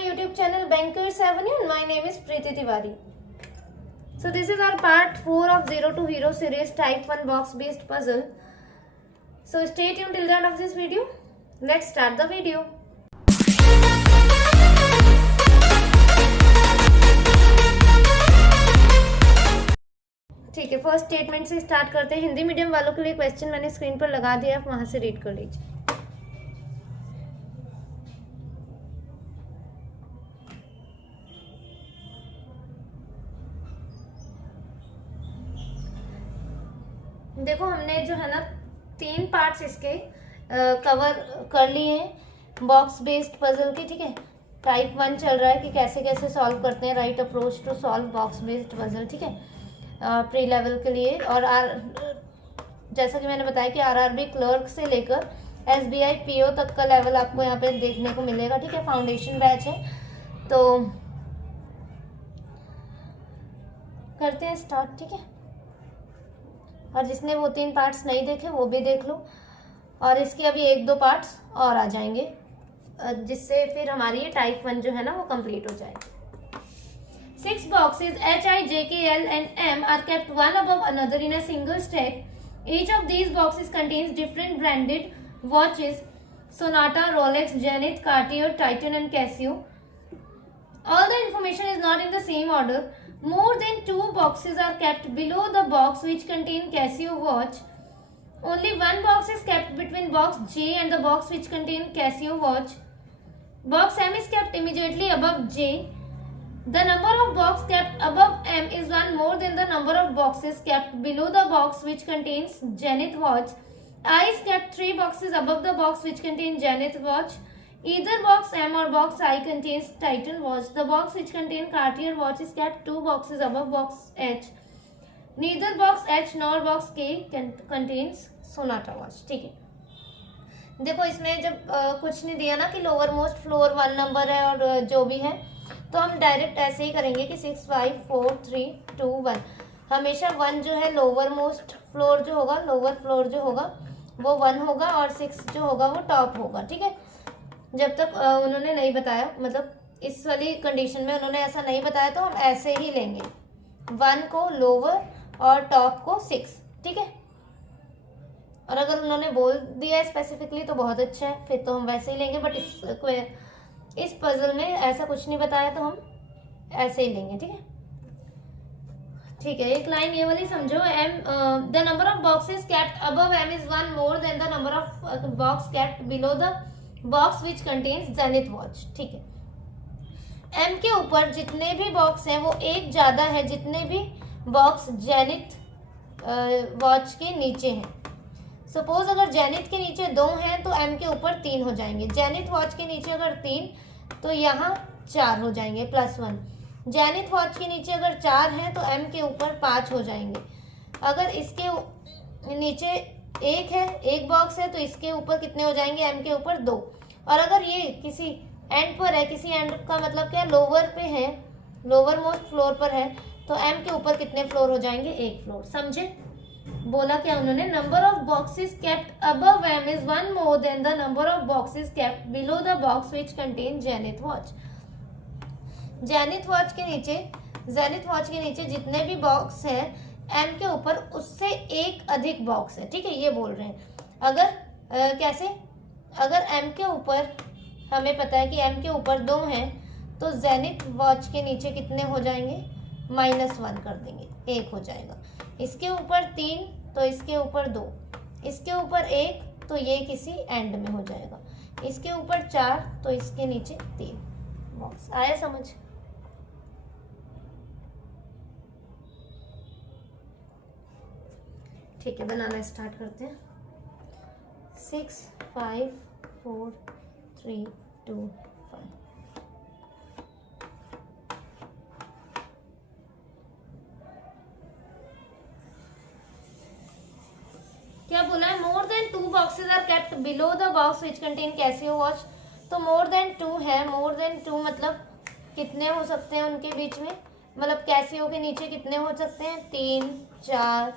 my YouTube channel Bankers Avenue and my name is Preeti Tiwari. So this is our part 4 of Zero to Hero series type 1 box based puzzle. So stay tuned till the end of this video. Let's start the video. ठीक है, first statement से start करते हैं। Hindi medium वालों के लिए question मैंने screen पर लगा दिया, आप वहां से रीड कर लीजिए। देखो हमने जो है ना 3 पार्ट्स इसके कवर कर लिए हैं बॉक्स बेस्ड पजल के। ठीक है, टाइप 1 चल रहा है कि कैसे कैसे सॉल्व करते हैं, right approach to solve box based puzzle. ठीक है, प्री लेवल के लिए। और जैसा कि मैंने बताया कि आरआरबी क्लर्क से लेकर एसबीआई पीओ तक का लेवल आपको यहाँ पे देखने को मिलेगा। ठीक है, फाउंडेशन बैच है। तो करते हैं स्टार्ट। ठीक है, और जिसने वो 3 पार्ट्स नहीं देखे वो भी देख लो, और इसके अभी 1-2 पार्ट्स और आ जाएंगे, जिससे फिर हमारी ये टाइप 1 जो है ना वो कंप्लीट हो जाएगी। 6 boxes H, I, J, K, L and M are kept one above another in a single stack. Each of these boxes contains different branded watches: Sonata, Rolex, Zenith, Cartier, Titan and Casio. All the information is not in the same order. More than 2 boxes are kept below the box which contain Casio watch. Only one box is kept between box J and the box which contain Casio watch. Box M is kept immediately above J. The number of boxes kept above M is 1 more than the number of boxes kept below the box which contains Zenith watch. I is kept 3 boxes above the box which contains Zenith watch. Either box M or box I contains Titan watch. The box which contains Cartier watch is kept 2 boxes above box H. Neither box H nor box K contains Sonata watch. ठीक है, देखो इसमें जब कुछ नहीं दिया ना कि लोअर मोस्ट फ्लोर 1 नंबर है और जो भी है, तो हम डायरेक्ट ऐसे ही करेंगे कि 6, 5, 4, 3, 2, 1। हमेशा 1 जो है लोअर मोस्ट फ्लोर जो होगा, लोअर फ्लोर जो होगा वो 1 होगा, और 6 जो होगा वो टॉप होगा। ठीक है, जब तक उन्होंने नहीं बताया, मतलब इस वाली कंडीशन में उन्होंने ऐसा नहीं बताया, तो हम ऐसे ही लेंगे 1 को लोअर और टॉप को 6। ठीक है, और अगर उन्होंने बोल दिया स्पेसिफिकली तो बहुत अच्छा है, फिर तो हम वैसे ही लेंगे। बट इस पजल में ऐसा कुछ नहीं बताया, तो हम ऐसे ही लेंगे। ठीक है, ठीक है, एक लाइन ये वाली समझो। The number of boxes kept above M is 1 more than the number of box kept below the box which contains Zenith watch. ठीक है, एम के ऊपर जितने भी बॉक्स हैं वो 1 ज्यादा है जितने भी बॉक्स जेनिथ वॉच के नीचे हैं। सपोज अगर जेनिथ के नीचे 2 हैं तो एम के ऊपर 3 हो जाएंगे। जेनिथ वॉच के नीचे अगर 3 तो यहाँ 4 हो जाएंगे +1। जेनिथ वॉच के नीचे अगर 4 हैं तो एम के ऊपर 5 हो जाएंगे। अगर इसके नीचे 1 है, 1 बॉक्स है, तो इसके ऊपर कितने हो जाएंगे? एम के ऊपर 2। और अगर ये किसी एंड पर है, किसी एंड का मतलब क्या, लोअर पे है, लोअर मोस्ट फ्लोर पर है, तो एम के ऊपर कितने फ्लोर हो जाएंगे? 1 फ्लोर। समझे? बोला क्या उन्होंने? Number of boxes kept above M is 1 more than the number of boxes kept below the box which contain Zenith watch. Zenith watch के नीचे जितने भी बॉक्स हैं एम के ऊपर, उससे 1 अधिक बॉक्स है। ठीक है, ये बोल रहे हैं। अगर कैसे? अगर एम के ऊपर हमें पता है कि एम के ऊपर 2 हैं, तो जेनिथ वॉच के नीचे कितने हो जाएंगे? -1 कर देंगे, 1 हो जाएगा। इसके ऊपर 3 तो इसके ऊपर 2, इसके ऊपर 1 तो ये किसी एंड में हो जाएगा, इसके ऊपर 4 तो इसके नीचे 3 बॉक्स। आया समझ? ठीक है, बनाना स्टार्ट करते हैं। 6, 5, 4, 3, 2, 1। क्या बोला है? More than 2 boxes are kept below the box which contain Casio watch. तो मोर देन 2 है। मोर देन 2 मतलब कितने हो सकते हैं उनके बीच में? मतलब कैसियो के नीचे कितने हो सकते हैं? 3, 4,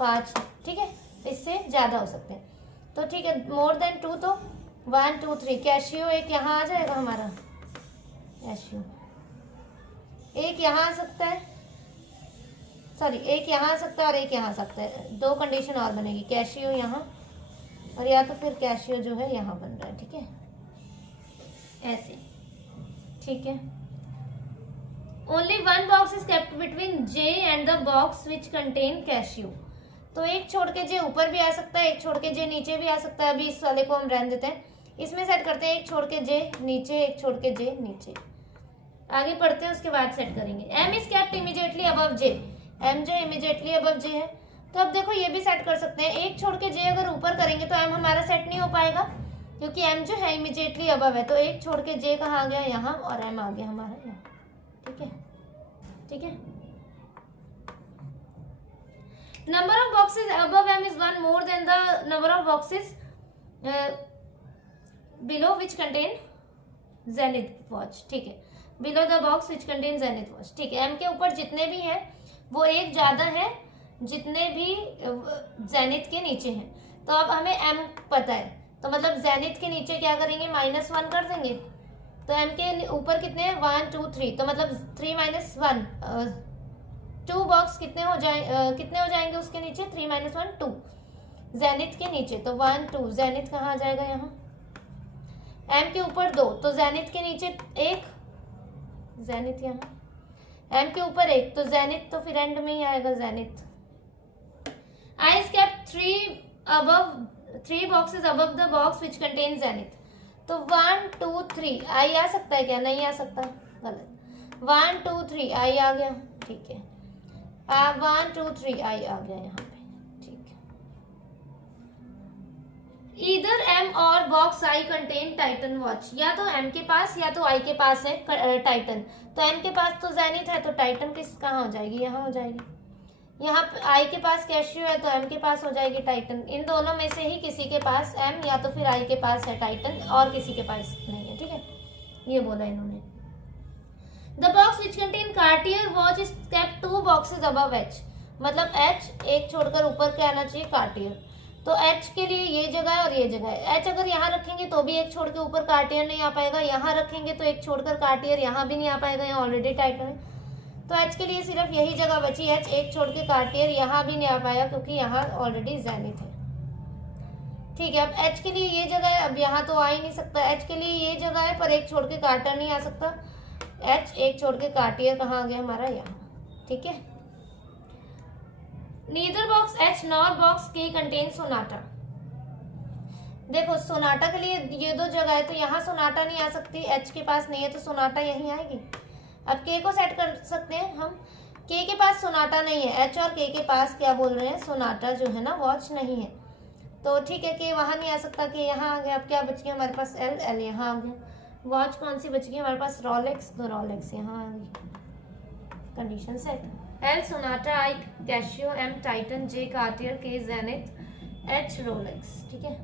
5। ठीक है, इससे ज्यादा हो सकते हैं। तो ठीक है, मोर देन 2 तो 1, 2, 3। कैसियो एक यहाँ आ जाएगा हमारा, कैशियो। एक यहाँ आ सकता है, सॉरी एक यहाँ आ सकता है और एक यहाँ आ सकता है, दो कंडीशन और बनेगी, कैशियो यहाँ और या तो फिर कैशियो जो है यहाँ बन रहा है, ठीक है, ऐसे, ठीक है। Only one box is kept between J and the box which contain cashew. तो एक छोड़ के जे ऊपर भी आ सकता है, एक छोड़ के जे नीचे भी आ सकता है। अभी इस वाले को हम रहने देते हैं, इसमें सेट करते हैं एक छोड़ के जे नीचे, एक छोड़ के जे नीचे। आगे पढ़ते हैं, उसके बाद सेट करेंगे। M is kept immediately above J, M जो इमीडिएटली अबव जे है, तो अब देखो ये भी सेट कर सकते हैं। एक छोड़ के जे अगर ऊपर करेंगे तो एम हमारा सेट नहीं हो पाएगा, क्योंकि एम जो है इमीडिएटली अबव है। तो एक छोड़ के जे कहाँ आ गया, यहाँ, और एम आ गया हमारा यहाँ, ठीक है, ठीक है। Number of boxes above M is one more than the number of boxes below which contain Zenith watch, ठीक है, below the box which contain Zenith watch, ठीक है। एम के ऊपर जितने भी हैं वो एक ज्यादा है जितने भी जेनिथ के नीचे हैं। तो अब हमें एम पता है, तो मतलब जेनिथ के नीचे क्या करेंगे, -1 कर देंगे। तो एम के ऊपर कितने हैं, 1 2 3, तो मतलब 3 - 1 2 बॉक्स कितने हो जाएंगे उसके नीचे, 3 - 1 2 जेनिथ के नीचे, तो 1 2 जेनिथ कहाँ आ जाएगा, यहाँ। एम के ऊपर 2, तो जेनिथ के नीचे 1 जेनिथ, यहाँ एम के ऊपर 1, तो जेनिथ तो फिर एंड में ही आएगा zenith. I is kept 3 boxes above the box which contain zenith. तो 1 2 3 आई आ सकता है क्या, नहीं आ सकता, गलत। 1 2 3 आई आ गया, ठीक है, 1 2 3 आई आ गया यहाँ पे, ठीक है। ईदर एम और box I contain Titan watch, या तो एम के पास या तो आई के पास है टाइटन। तो एम के पास तो जेनिथ है, तो टाइटन किस कहाँ हो जाएगी, यहाँ हो जाएगी। यहाँ आई के पास कैशियो है, तो एम के पास हो जाएगी टाइटन। इन दोनों में से ही किसी के पास एम या तो फिर आई के पास है टाइटन, और किसी के पास नहीं है, ठीक है, ये बोला इन्होंने। The box which contain Cartier watch is kept 2 boxes above H, मतलब एच एक छोड़कर ऊपर क्या आना चाहिए, कार्टियर। तो एच के लिए ये जगह है और ये जगह है। एच अगर यहाँ रखेंगे तो भी एक छोड़ के ऊपर कार्टियर नहीं आ पाएगा, यहाँ रखेंगे तो एक छोड़कर कार्टियर यहाँ भी नहीं आ पाएगा, यहाँ ऑलरेडी टाइटन है। तो एच के लिए सिर्फ यही जगह बची, एच एक छोड़ के कार्टियर यहाँ भी नहीं आ पाया क्योंकि यहाँ ऑलरेडी जेनिथ है, ठीक है। अब एच के लिए ये जगह है, अब यहाँ तो आ ही नहीं सकता। एच के लिए ये जगह है पर एक छोड़ के कार्टियर नहीं आ सकता, एच एक छोड़ के कार्टियर कहाँ आ गया हमारा, यहाँ, ठीक है। Neither box H nor box के कंटेन सोनाटा। देखो सोनाटा के लिए ये दो जगह है, तो यहाँ सोनाटा नहीं आ सकती, एच के पास नहीं है तो सोनाटा यहीं आएगी। अब के को सेट कर सकते हैं हम, के के पास सोनाटा नहीं है, एच और के पास क्या बोल रहे हैं, सोनाटा जो है ना वॉच नहीं है, तो ठीक है के वहाँ नहीं आ सकता, के यहाँ आ गया। अब क्या बच गया हमारे पास, एल, एल यहाँ आ गया। वॉच कौन सी बच गई हमारे पास, रोलेक्स, तो रोलेक्स यहाँ आ गई, कंडीशन सेट। एल सोनाटा, आई कैशियो, एम टाइटन, जे कार्टियर, के जेनिथ, एच रोलेक्स, ठीक है।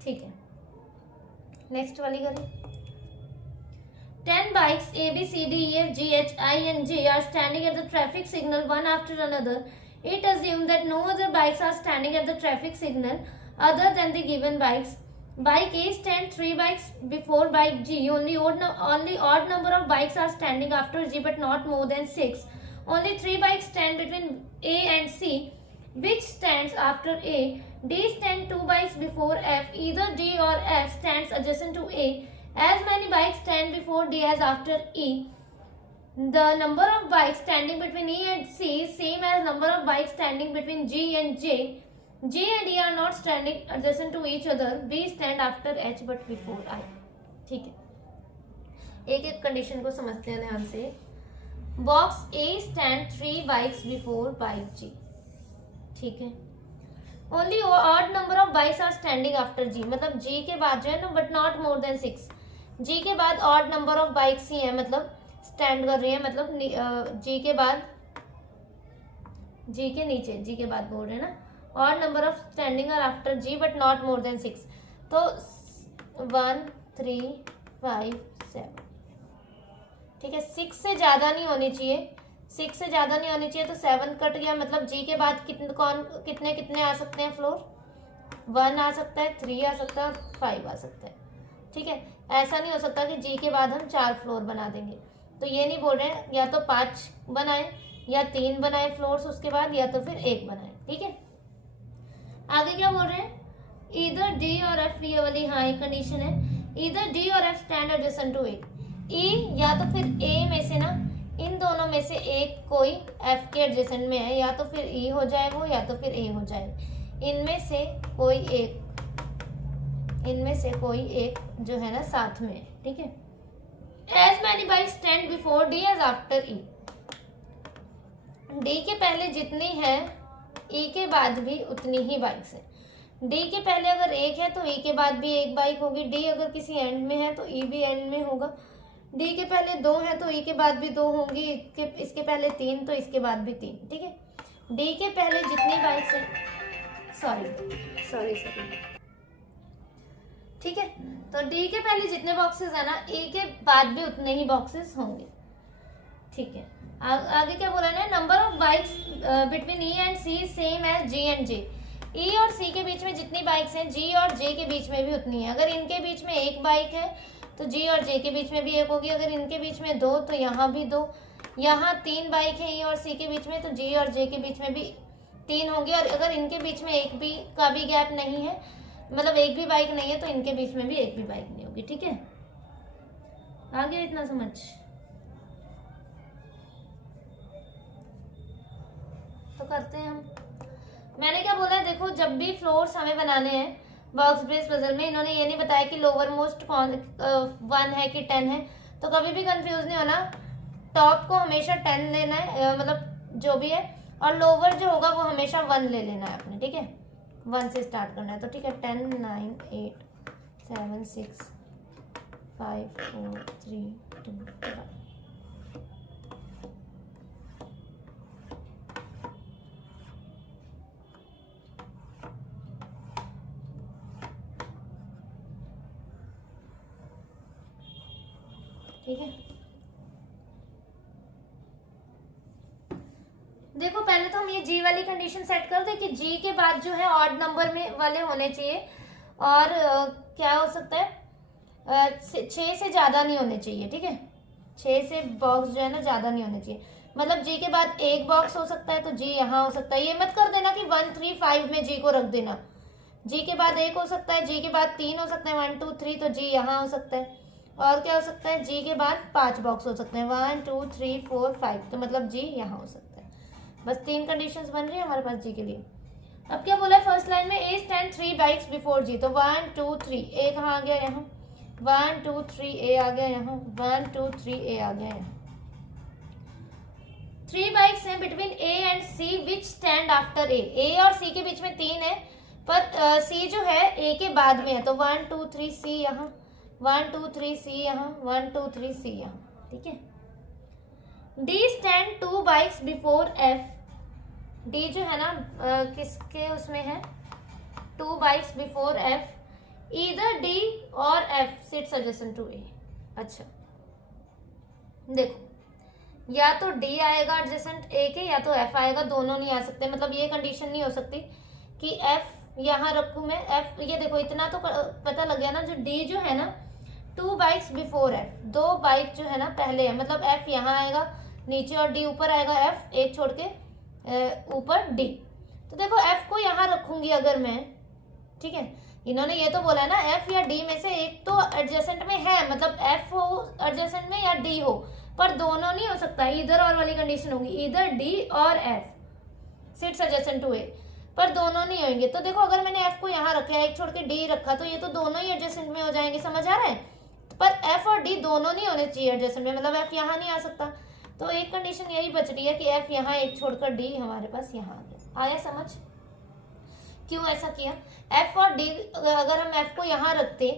ठीक है, नेक्स्ट वाली करें। 10 bikes A, B, C, D, E, F, G, H, I and J are standing at the traffic signal one after another. It assumed that no other bikes are standing at the traffic signal other than the given bikes. Bike A stands 3 bikes before bike G. Only odd number of bikes are standing after G, but not more than 6. Only 3 bikes stand between A and C. Which stands after A? D stand 2 bikes before F. Either D or F stands adjacent to A. As many bikes stand before D as after E. The number of bikes standing between E and C is same as number of bikes standing between G and J. J and E are not standing adjacent to each other. B stand after H but before I. ठीक है, एक एक condition को समझते हैं ध्यान से। Box A stand 3 bikes before bike G, ठीक है। Only odd number of bikes are standing after G, मतलब G के बाद जो है ना, but not more than 6. G के बाद odd number of bikes ही है, मतलब स्टैंड कर रही है, मतलब G के बाद, G के नीचे, G के बाद बोल रहे हैं ना, odd number of standing are after G but not more than 6. तो 1 3 5 7, ठीक है, 6 से ज्यादा नहीं होनी चाहिए, 6 से ज़्यादा नहीं होनी चाहिए, तो 7 कट गया, मतलब जी के बाद कितने कितने आ सकते हैं फ्लोर? 1 आ सकता है, 3 आ सकता है और 5 आ सकता है। ठीक है, ऐसा नहीं हो सकता कि जी के बाद हम 4 फ्लोर बना देंगे। तो ये नहीं बोल रहे हैं या तो 5 बनाए या 3 बनाए फ्लोर्स उसके बाद, या तो फिर 1 बनाए। ठीक है, आगे क्या बोल रहे हैं? इधर डी और एफ, ये वाली हाँ एक कंडीशन है, इधर डी और एफ स्टैंड एडजेसेंट टू ए। ई या तो फिर ए में से ना, इन दोनों में से एक कोई एफ के एडजेसेंट में है, या तो फिर ई हो जाए वो, या तो फिर ए हो जाए। इनमें से कोई एक जो है ना साथ में है। ठीक है, as many bikes stand before D as after E. D के पहले जितनी है ई के बाद भी उतनी ही बाइक्स है। डी के पहले अगर 1 है तो ई के बाद भी 1 बाइक होगी। डी अगर किसी एंड में है तो ई भी एंड में होगा। डी के पहले 2 है तो ई के बाद भी 2 होंगी। इसके पहले 3 तो इसके बाद भी 3। ठीक है, डी के पहले जितनी बाइक्स है, सॉरी ठीक है, तो डी के पहले जितने बॉक्सेस है ना, ई के बाद भी उतने ही बॉक्सेस होंगे। ठीक है, आगे क्या बोला ना, number of bikes between E and C same as G and J. E और सी के बीच में जितनी बाइक्स हैं, जी और जे के बीच में भी उतनी है। अगर इनके बीच में 1 बाइक है तो जी और जे के बीच में भी 1 होगी। अगर इनके बीच में 2 तो यहाँ भी 2। यहाँ 3 बाइक है ई और सी के बीच में, तो जी और जे के बीच में भी 3 होंगे। और अगर इनके बीच में एक भी का भी गैप नहीं है, मतलब एक भी बाइक नहीं है, तो इनके बीच में भी एक भी बाइक नहीं होगी। ठीक है, आगे इतना समझ। तो करते हैं हम। मैंने क्या बोला है, देखो जब भी फ्लोर्स हमें बनाने हैं बॉक्स बेस्ड पजल में, इन्होंने ये नहीं बताया कि लोअर मोस्ट 1 है कि 10 है, तो कभी भी कंफ्यूज नहीं होना। टॉप को हमेशा 10 लेना है, मतलब जो भी है, और लोअर जो होगा वो हमेशा 1 ले लेना है आपने। ठीक है, 1 से स्टार्ट करना है। तो ठीक है, 10 9 8 7 6 5 4 3 2 1। ठीक है, देखो पहले तो हम ये जी वाली कंडीशन सेट कर दे कि जी के बाद जो है ऑड नंबर में वाले होने चाहिए, और क्या हो सकता है 6 से ज्यादा नहीं होने चाहिए। ठीक है, 6 से बॉक्स जो है ना ज्यादा नहीं होने चाहिए। मतलब जी के बाद 1 बॉक्स हो सकता है तो जी यहाँ हो सकता है। ये मत कर देना कि 1 3 5 में जी को रख देना। जी के बाद 1 हो सकता है, जी के बाद 3 हो सकता है, 1 2 3 तो जी यहाँ हो सकता है। और क्या हो सकता है, जी के बाद 5 बॉक्स हो सकते हैं, 1 2 3 4 5, तो मतलब जी यहाँ हो सकता है। बस 3 कंडीशंस बन रही है हमारे पास जी के लिए। अब क्या बोला है फर्स्ट लाइन में, ए स्टैंड 3 बाइक्स बिफोर जी, तो 1 2 3 ए कहाँ आ गया, यहाँ 1 2 3 ए आ गया, यहाँ 1 2 3 ए आ गया, यहाँ 3 बाइक्स हैं between A and C which stand after A. A और सी के बीच में 3 है, पर सी जो है ए के बाद में है, तो 1 2 3 सी यहाँ, 1 2 3 सी यहाँ, 1 2 3 सी यहाँ। ठीक है, D stand 2 bikes before F. D जो है ना किसके उसमें है, 2 bikes before F. Either D और एफ सिट्स एडजेसेंट टू ए। अच्छा देखो, या तो डी आएगा एडजेसेंट ए के, या तो एफ आएगा, दोनों नहीं आ सकते। मतलब ये कंडीशन नहीं हो सकती कि एफ यहाँ रखूं मैं, एफ, ये देखो इतना तो पता लग गया ना, जो डी जो है ना 2 बाइक्स बिफोर एफ, 2 बाइक जो है ना पहले है, मतलब एफ यहाँ आएगा नीचे और डी ऊपर आएगा, एफ एक छोड़ के ऊपर डी। तो देखो एफ को यहाँ रखूंगी अगर मैं, ठीक है, इन्होंने ये तो बोला है ना एफ या डी में से एक तो एडजेसेंट में है, मतलब एफ हो एडजेसेंट में या डी हो, पर दोनों नहीं हो सकता, इधर और वाली कंडीशन होगी, इधर डी और एफ सिट्स एडजेसेंट टू ए, पर दोनों नहीं होंगे। तो देखो अगर मैंने एफ को यहाँ रखा है, एक छोड़ के डी रखा, तो ये तो दोनों ही एडजेसेंट में हो जाएंगे, समझ आ रहा है। पर एफ और डी दोनों नहीं होने चाहिए एडजेसेंट में, मतलब एफ यहाँ नहीं आ सकता। तो एक कंडीशन यही बच रही है कि एफ यहाँ, एक छोड़कर डी हमारे पास यहाँ आ गया। आया समझ क्यों ऐसा किया? एफ और डी, अगर हम एफ को यहाँ रखते,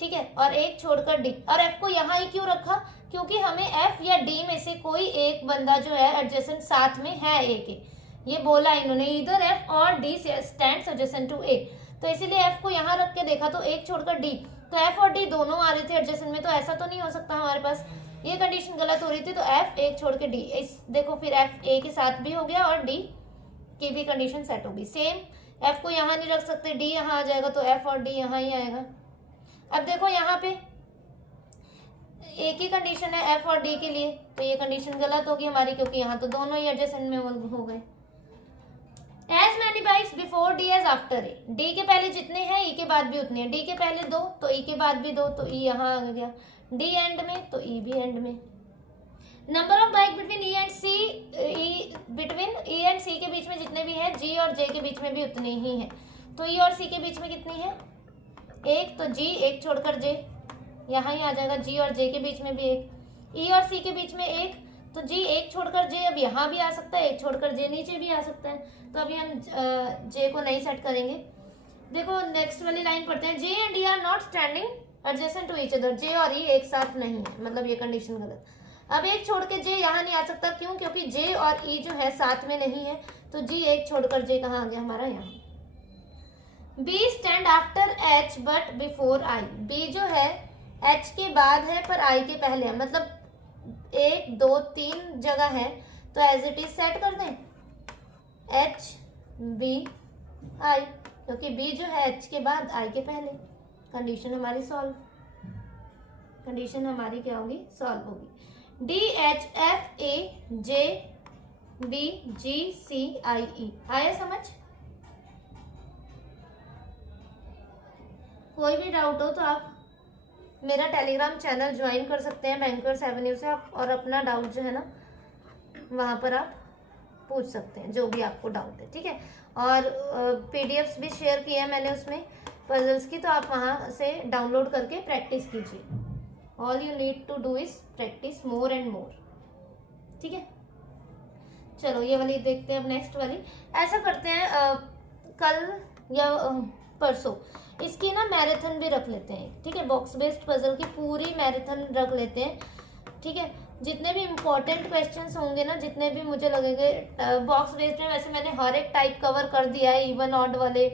ठीक है, और एक छोड़कर डी, और एफ को यहाँ ही क्यों रखा? क्योंकि हमें एफ या डी में से कोई एक बंदा जो है एडजेसेंट साथ में है ए के, ये बोला इन्होंने, इधर एफ और डी स्टैंड्स एडजेसेंट टू ए। तो इसीलिए एफ को यहाँ रख के देखा तो एक छोड़कर डी, तो एफ और डी दोनों आ रहे थे एडजेसेंट में, तो ऐसा तो नहीं हो सकता हमारे पास। ये कंडीशन गलत हो रही थी, तो एफ एक छोड़ के डी, इस देखो फिर एफ ए के साथ भी हो गया और डी की भी कंडीशन सेट होगी। सेम एफ को यहाँ नहीं रख सकते, डी यहाँ आ जाएगा, तो एफ और डी यहाँ ही आएगा। अब देखो यहाँ पे एक ही कंडीशन है एफ और डी के लिए, तो ये कंडीशन गलत होगी हमारी, क्योंकि यहाँ तो दोनों ही एडजेसेंट में हो गए। As many bikes before D as after A, D के पहले जितने हैं ई के बाद भी उतने हैं, डी के पहले 2 तो ई के बाद भी 2, तो ई यहाँ आ गया, डी एंड में तो ई भी एंड में। Number of bike between E and C, between E and C के बीच में जितने भी हैं, जी और जे के बीच में भी उतने ही हैं, तो ई और सी के बीच में कितनी है, 1, तो जी एक छोड़कर जे यहाँ ही आ जाएगा, जी और जे के बीच में भी 1, ई और सी के बीच में 1, तो जी एक छोड़कर जे अब यहाँ भी आ सकता है, एक छोड़कर जे नीचे भी आ सकता है, तो अभी हम जे को नहीं सेट करेंगे। देखो नेक्स्ट वाली लाइन पढ़ते हैं, J and E are not standing adjacent to each other, J और ई एक साथ नहीं है, मतलब ये कंडीशन गलत। अब एक छोड़ के जे यहाँ नहीं आ सकता, क्यों, क्योंकि जे और ई जो है साथ में नहीं है, तो जी एक छोड़कर जे कहाँ आ गया हमारा, यहाँ। B stand after H but before I, B जो है एच के बाद है पर आई के पहले है, मतलब 1 2 3 जगह है, तो एज इट इज सेट कर दें एच बी आई, क्योंकि बी जो है एच के बाद आई के पहले, कंडीशन हमारी सॉल्व, कंडीशन हमारी क्या होगी, सॉल्व होगी। D H F A J B G C I E, आया समझ? कोई भी डाउट हो तो आप मेरा टेलीग्राम चैनल ज्वाइन कर सकते हैं बैंकर्स एवेन्यू से आप, और अपना डाउट जो है ना वहाँ पर आप पूछ सकते हैं, जो भी आपको डाउट है, ठीक है। और पीडीएफ्स भी शेयर किए हैं मैंने उसमें पजल्स की, तो आप वहाँ से डाउनलोड करके प्रैक्टिस कीजिए। All you need to do is practice more and more, ठीक है। चलो ये वाली देखते हैं अब, नेक्स्ट वाली। ऐसा करते हैं कल या परसों इसकी ना मैराथन भी रख लेते हैं, ठीक है। बॉक्स बेस्ड पजल की पूरी मैराथन रख लेते हैं, ठीक है। जितने भी इम्पोर्टेंट क्वेश्चंस होंगे ना, जितने भी मुझे लगेंगे बॉक्स बेस्ड में, वैसे मैंने हर एक टाइप कवर कर दिया है, इवन ऑड वाले,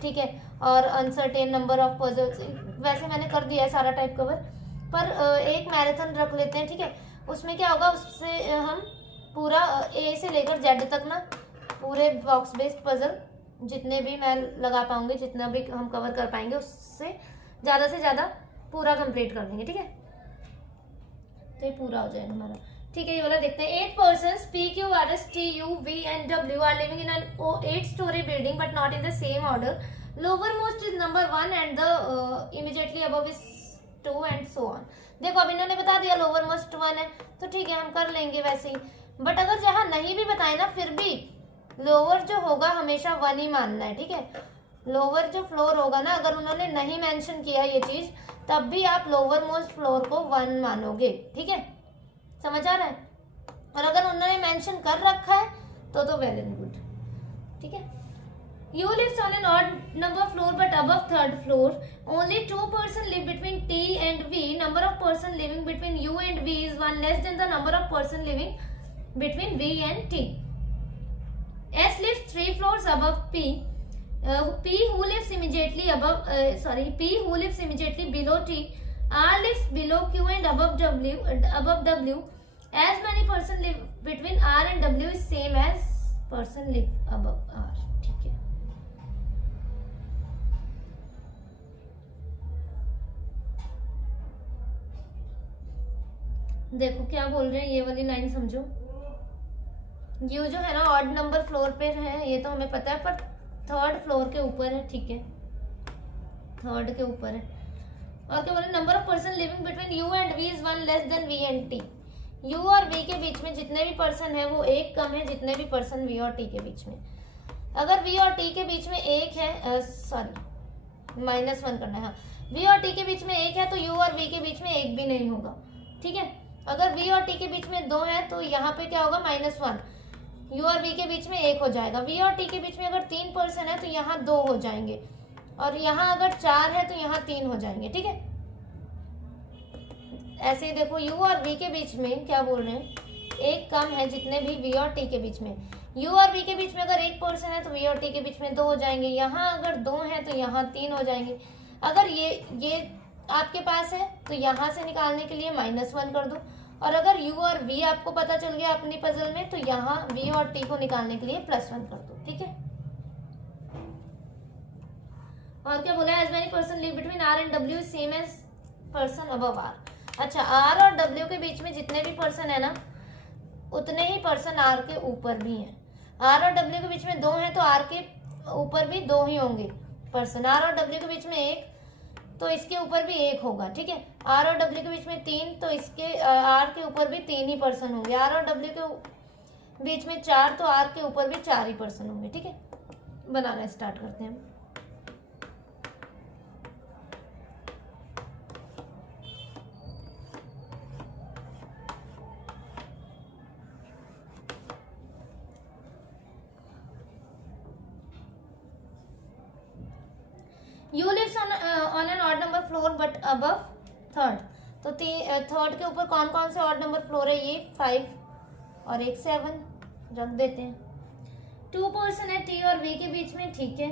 ठीक है, और अनसर्टेन नंबर ऑफ पजल्स, वैसे मैंने कर दिया है सारा टाइप कवर, पर एक मैराथन रख लेते हैं, ठीक है। उसमें क्या होगा, उससे हम पूरा ए से लेकर जेड तक ना पूरे बॉक्स बेस्ड पजल जितने भी मैं लगा पाऊंगी, जितना भी हम कवर कर पाएंगे, उससे ज़्यादा से ज़्यादा पूरा कंप्लीट कर देंगे, ठीक है। तो ये पूरा हो जाएगा हमारा, ठीक है। ये वाला देखते हैं। 8 persons P Q R S T U V and W are living in an 8-story building but not in the same order. Lowermost is number 1 and the immediately above is 2 and so on. देखो अब इन्होंने बता दिया लोअरमोस्ट 1 है, तो ठीक है हम कर लेंगे वैसे ही। बट अगर जहाँ नहीं भी बताए ना, फिर भी लोअर जो होगा हमेशा 1 ही मानना है, ठीक है। लोअर जो फ्लोर होगा ना, अगर उन्होंने नहीं मेंशन किया ये चीज, तब भी आप लोअर मोस्ट फ्लोर को 1 मानोगे, ठीक है। समझ आ रहा है? और अगर उन्होंने मेंशन कर रखा है तो वेरी गुड, ठीक है। You lives on an odd number floor but above 3rd floor. Only 2 persons live between T and V. Number of persons living between U and V is 1 less than the number of persons living between V and T. S lives 3 floors above P. P who lives immediately above P who lives immediately below T. R lives below Q and above W. As many persons live between R and W is same as person live above R. ठीक है। देखो क्या बोल रहे हैं, ये वाली line समझो। यू जो है ना ऑड नंबर फ्लोर पे है, ये तो हमें पता है, पर 3rd फ्लोर के ऊपर है, ठीक है। 3rd के ऊपर है। और क्या बोले, number of person living between U and V is 1 less than V and T. U और वी के बीच में जितने भी पर्सन है वो 1 कम है जितने भी पर्सन वी और टी के बीच में। अगर वी और टी के बीच में 1 है, -1 करना है, हाँ। वी और टी के बीच में 1 है तो यू और वी के बीच में 1 भी नहीं होगा, ठीक है। अगर वी और टी के बीच में 2 है तो यहाँ पे क्या होगा, -1। यू और वी के बीच में 1 हो जाएगा। वी और टी के बीच में अगर 3 पर्सन है तो यहाँ 2 हो जाएंगे, और यहाँ अगर 4 है तो यहाँ 3 हो जाएंगे, ठीक है। ऐसे ही देखो, यू और वी के बीच में क्या बोल रहे हैं, 1 कम है जितने भी वी और टी के बीच में। यू और वी के बीच में अगर 1 पर्सन है तो वी और टी के बीच में 2 हो जाएंगे। यहाँ अगर 2 है तो यहाँ 3 हो जाएंगे। अगर ये आपके पास है तो यहाँ से निकालने के लिए -1 कर दो, और अगर u और v आपको पता चल गया अपनी पजल में, तो यहाँ v और t को निकालने के लिए +1 कर दो, ठीक है। और क्या बोला, as many person live between r and w same as person above r। अच्छा, r और w के बीच में जितने भी पर्सन है ना, उतने ही पर्सन r के ऊपर भी हैं। r और w के बीच में 2 हैं, तो r के ऊपर भी 2 ही होंगे पर्सन। r और w के बीच में 1, तो इसके ऊपर भी 1 होगा, ठीक है। r और w के बीच में 3, तो इसके r के ऊपर भी 3 ही पर्सन होंगे। r और w के बीच में 4, तो r के ऊपर भी 4 ही पर्सन होंगे, ठीक है। बनाना स्टार्ट करते हैं। U lives on an odd number floor but above third. तो थर्ड के ऊपर कौन कौन से ऑड नंबर फ्लोर है, ये 5 और एक 7 रख देते हैं। 2 पर्सन है टी और वी के बीच में, ठीक है।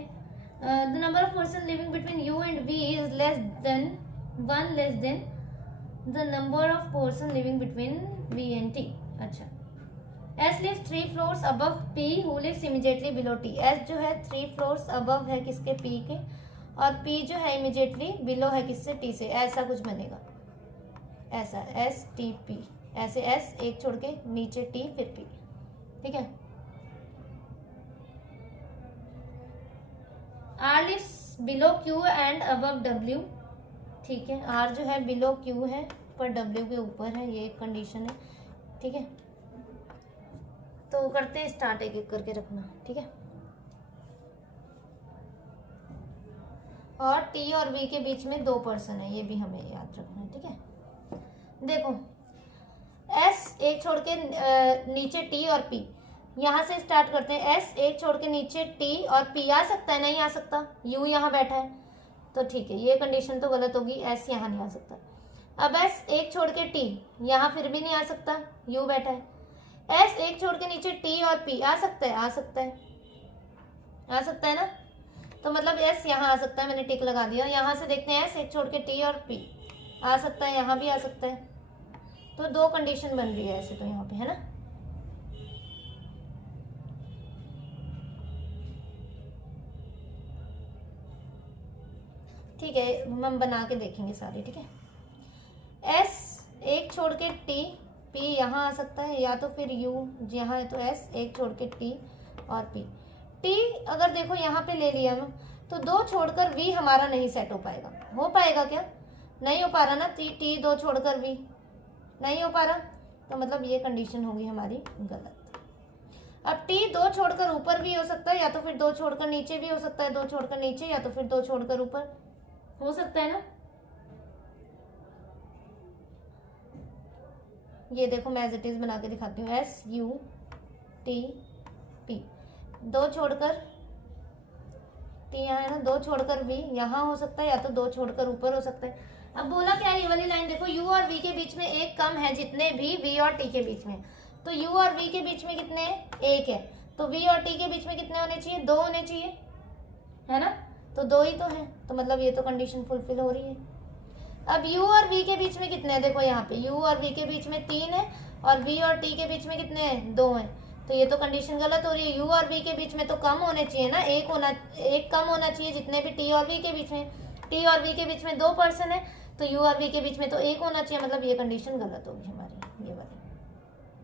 The number of person living between U and V is less than the number of person living between V and T. अच्छा, S lives 3 floors above P, who lives immediately below T. S जो है 3 floors above है किसके, P के, और P जो है immediately below है किससे, T से। ऐसा कुछ बनेगा, ऐसा S T P, ऐसे S एक छोड़ के नीचे T फिर P, ठीक है। R lives below Q and above W, ठीक है। R जो है बिलो Q है पर W के ऊपर है, ये एक कंडीशन है, ठीक है। तो करते हैं स्टार्ट, एक एक करके रखना, ठीक है। और T और V के बीच में 2 पर्सन है, ये भी हमें याद रखना है, ठीक है। देखो S एक छोड़ के नीचे T और P, यहाँ से स्टार्ट करते हैं। S एक छोड़ के नीचे T और P आ सकता है, नहीं आ सकता, U यहाँ बैठा है, तो ठीक है, ये कंडीशन तो गलत होगी, S यहाँ नहीं आ सकता। अब S एक छोड़ के T, यहाँ फिर भी नहीं आ सकता, U बैठा है। S एक छोड़ के नीचे T और P आ सकता है, आ सकता है, आ सकता है ना, तो मतलब S यहाँ आ सकता है, मैंने टिक लगा दिया। यहाँ से देखते हैं S एक छोड़ के T और P आ सकता है, यहाँ भी आ सकता है, तो 2 कंडीशन बन रही है ऐसे तो यहाँ पे, है ना। ठीक है, हम बना के देखेंगे सारे, ठीक है। S एक छोड़ के T, P यहाँ आ सकता है, या तो फिर U यहाँ है, तो S एक छोड़ के T और P। T अगर देखो यहाँ पे ले लिया हम, तो 2 छोड़कर V हमारा नहीं सेट हो पाएगा। हो पाएगा क्या, नहीं हो पा रहा ना। T 2 छोड़कर V नहीं हो पा रहा, तो मतलब ये कंडीशन होगी हमारी गलत। अब T 2 छोड़कर ऊपर भी हो सकता है, या तो फिर 2 छोड़कर नीचे भी हो सकता है, 2 छोड़कर नीचे, या तो फिर 2 छोड़कर ऊपर हो सकता है ना। ये देखो मैं एज इट इज बना के दिखाती हूँ। S U T P, 2 छोड़कर T यहाँ है ना, 2 छोड़कर V यहाँ हो सकता है, या तो 2 छोड़कर ऊपर हो सकता है। अब बोला क्या, ये वाली लाइन देखो, U और V के बीच में 1 कम है जितने भी V और T के बीच में। तो U और V के बीच में कितने हैं, 1 है, तो V और T के बीच में कितने होने चाहिए, 2 होने चाहिए, है ना। तो 2 ही तो है, तो मतलब ये तो कंडीशन फुलफिल हो रही है। अब U और V के बीच में कितने हैं, देखो यहाँ पे U और V के बीच में 3 है, और V और T के बीच में कितने हैं, 2 हैं, तो ये तो कंडीशन गलत हो रही है। U और V के बीच में तो कम होने चाहिए ना, 1 कम होना चाहिए जितने भी T और V के बीच में। T और V के बीच में 2 पर्सन है, तो U और V के बीच में तो 1 होना चाहिए, मतलब ये कंडीशन गलत होगी हमारी, ये वाली,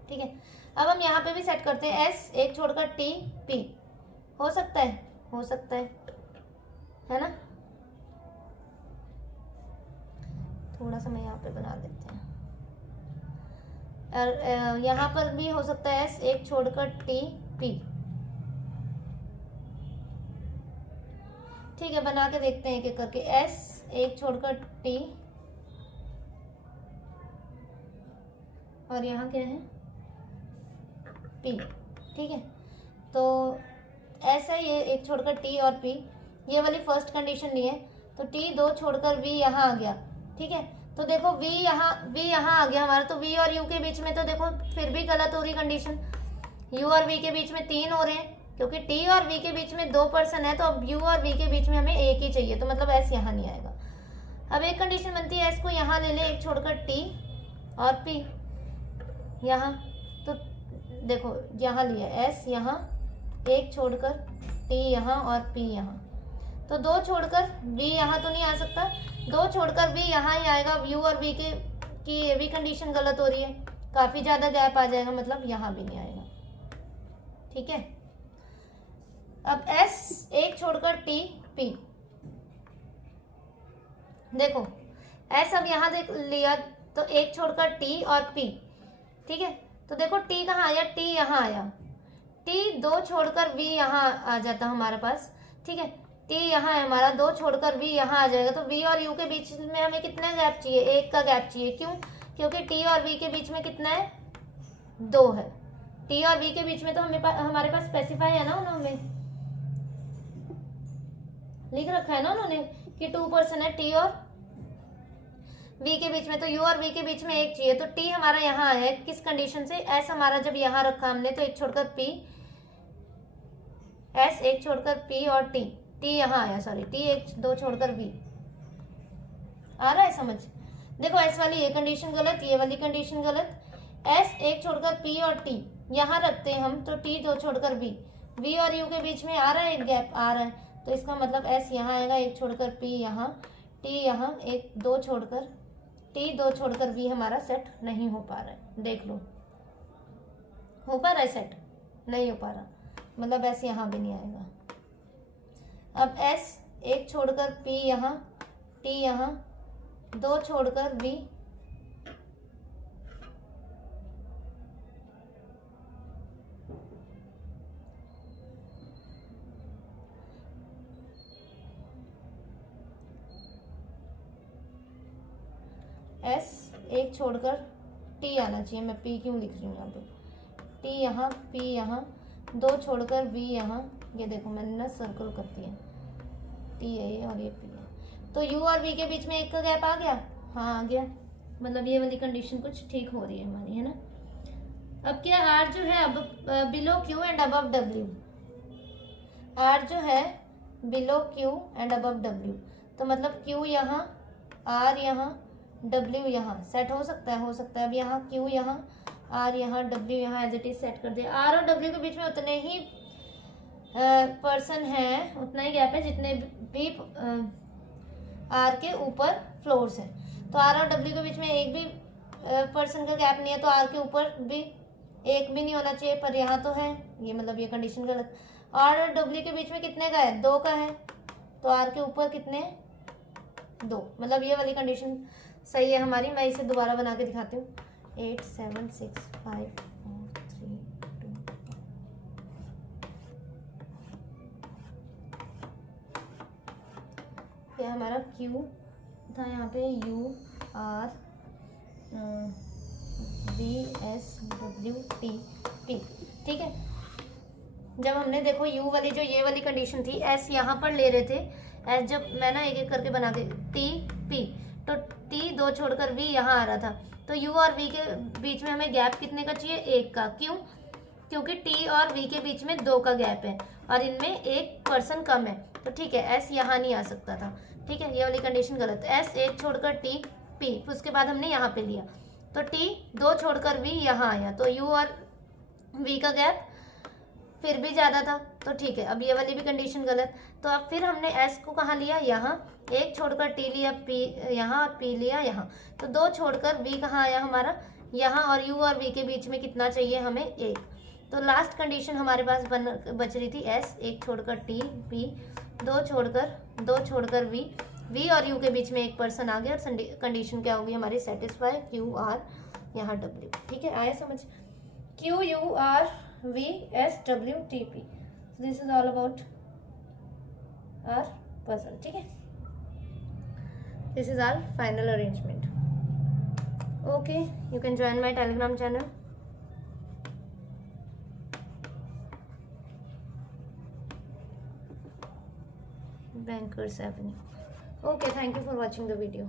ठीक है। अब हम यहाँ पे भी सेट करते हैं। S एक छोड़कर T P हो सकता है, हो सकता है ना। थोड़ा सा मैं यहाँ पे बना देते हैं, और यहाँ पर भी हो सकता है S एक छोड़कर T P, ठीक है। बना के देखते हैं एक एक करके। S एक छोड़कर T, और यहाँ क्या है, P, ठीक है। तो ऐसा ये एक छोड़कर T और P, ये वाली फर्स्ट कंडीशन नहीं है, तो T 2 छोड़कर V यहाँ आ गया, ठीक है। तो देखो V यहाँ आ गया हमारा, तो V और U के बीच में तो देखो फिर भी गलत हो रही कंडीशन। U और V के बीच में 3 हो रहे हैं, क्योंकि T और V के बीच में 2 पर्सन है, तो अब U और V के बीच में हमें 1 ही चाहिए, तो मतलब S यहाँ नहीं आएगा। अब एक कंडीशन बनती है, S को यहाँ ले ले एक छोड़कर T और P, यहाँ, तो देखो यहाँ लिया एस यहाँ, एक छोड़कर टी यहाँ और पी यहाँ, तो दो छोड़कर वी यहाँ तो नहीं आ सकता, दो छोड़कर वी यहाँ ही आएगा। यू और वी की ये भी कंडीशन गलत हो रही है, काफ़ी ज़्यादा गैप आ जाएगा, मतलब यहाँ भी नहीं आएगा। ठीक है, अब एस एक छोड़कर टी पी, देखो एस अब यहाँ देख लिया तो एक छोड़कर टी और पी। ठीक है, तो देखो टी कहाँ आया, टी यहाँ आया, टी दो छोड़कर वी यहाँ आ जाता हमारे पास। ठीक है, टी यहाँ है हमारा, दो छोड़कर वी यहाँ आ जाएगा, तो वी और यू के बीच में हमें कितना गैप चाहिए, एक का गैप चाहिए। क्यों? क्योंकि टी और वी के बीच में कितना है, दो है। टी और वी के बीच में तो हमारे पास स्पेसिफाई है ना, उन्होंने लिख रखा है ना उन्होंने कि 2 पर्सन है टी और वी के बीच में, तो यू और वी के बीच में एक चाहिए। तो टी हमारा यहाँ है, किस कंडीशन से, एस हमारा जब यहाँ रखा हमने तो एक छोड़कर पी, एस एक छोड़कर पी और टी यहाँ आया, सॉरी टी एक दो छोड़कर वी। आ रहा है समझ? देखो एस वाली ये कंडीशन गलत, ये वाली कंडीशन गलत, एस एक छोड़कर पी और टी यहाँ रखते हैं हम, तो टी दो छोड़कर वी, वी और यू के बीच में आ रहा है एक गैप आ रहा है, तो इसका मतलब एस यहाँ आएगा, एक छोड़कर पी यहाँ, टी यहाँ, एक दो छोड़कर टी दो छोड़कर वी हमारा सेट नहीं हो पा रहा है। देख लो, हो पा रहा है सेट? नहीं हो पा रहा, मतलब एस यहाँ भी नहीं आएगा। अब एस एक छोड़कर पी यहाँ, टी यहाँ, दो छोड़कर वी, एस एक छोड़कर टी आना चाहिए, मैं पी क्यों लिख रही हूँ यहाँ पे, टी यहाँ, पी यहाँ, दो छोड़कर वी यहाँ, ये देखो मैंने ना सर्कल कर दिया, टी है ये और ये पी है, तो यू और वी के बीच में एक का गैप आ गया, हाँ आ गया, मतलब ये वाली कंडीशन कुछ ठीक हो रही है हमारी, है ना। अब क्या आर जो है अब below Q and above W, R जो है below Q and above W, तो मतलब क्यू यहाँ, आर यहाँ, डब्ल्यू यहाँ सेट हो सकता है, हो सकता है। अब यहाँ क्यू यहाँ, आर यहाँ, डब्ल्यू यहाँ एज इट इज सेट कर दिया। आर और डब्ल्यू के बीच में उतने ही पर्सन है, उतना ही गैप है जितने भी आर के ऊपर फ्लोर्स है, तो आर और डब्ल्यू के बीच में एक भी पर्सन का गैप नहीं है, तो आर के ऊपर भी एक भी नहीं होना चाहिए, पर यहाँ तो है, ये मतलब ये कंडीशन गलत। आर और डब्ल्यू के बीच में कितने का है, दो का है, तो आर के ऊपर कितने, दो, मतलब ये वाली कंडीशन सही है हमारी। मैं इसे दोबारा बना के दिखाती हूँ, 8 7 6 5 4 3 2 ये हमारा Q था, यहाँ पे U R V S W T P। ठीक है, जब हमने देखो U वाली जो ये वाली कंडीशन थी, S यहाँ पर ले रहे थे, S जब मैं ना एक एक करके बना के T P, तो T दो छोड़कर V यहाँ आ रहा था, तो U और V के बीच में हमें गैप कितने का चाहिए, एक का। क्यों? क्योंकि T और V के बीच में दो का गैप है और इनमें एक पर्सन कम है, तो ठीक है S यहाँ नहीं आ सकता था। ठीक है, ये वाली कंडीशन गलत है। S एक छोड़कर T P, उसके बाद हमने यहाँ पे लिया, तो T दो छोड़कर V यहाँ आया, तो U और V का गैप फिर भी ज़्यादा था, तो ठीक है। अब ये वाली भी कंडीशन गलत, तो अब फिर हमने S को कहाँ लिया, यहाँ, एक छोड़कर T लिया P यहाँ और P लिया यहाँ, तो दो छोड़कर V कहाँ आया हमारा, यहाँ, और U और V के बीच में कितना चाहिए हमें, एक। तो लास्ट कंडीशन हमारे पास बच रही थी S एक छोड़कर T P, दो छोड़कर V और U के बीच में एक पर्सन आ गया, और कंडीशन क्या होगी हमारी, सेटिस्फाई Q R यहाँ W। ठीक है, आया समझ, Q U R V S W T P, this is all about our puzzle. ठीक है, this is our final arrangement. Okay, you can join my Telegram channel. Bankers Avenue. Okay, thank you for watching the video.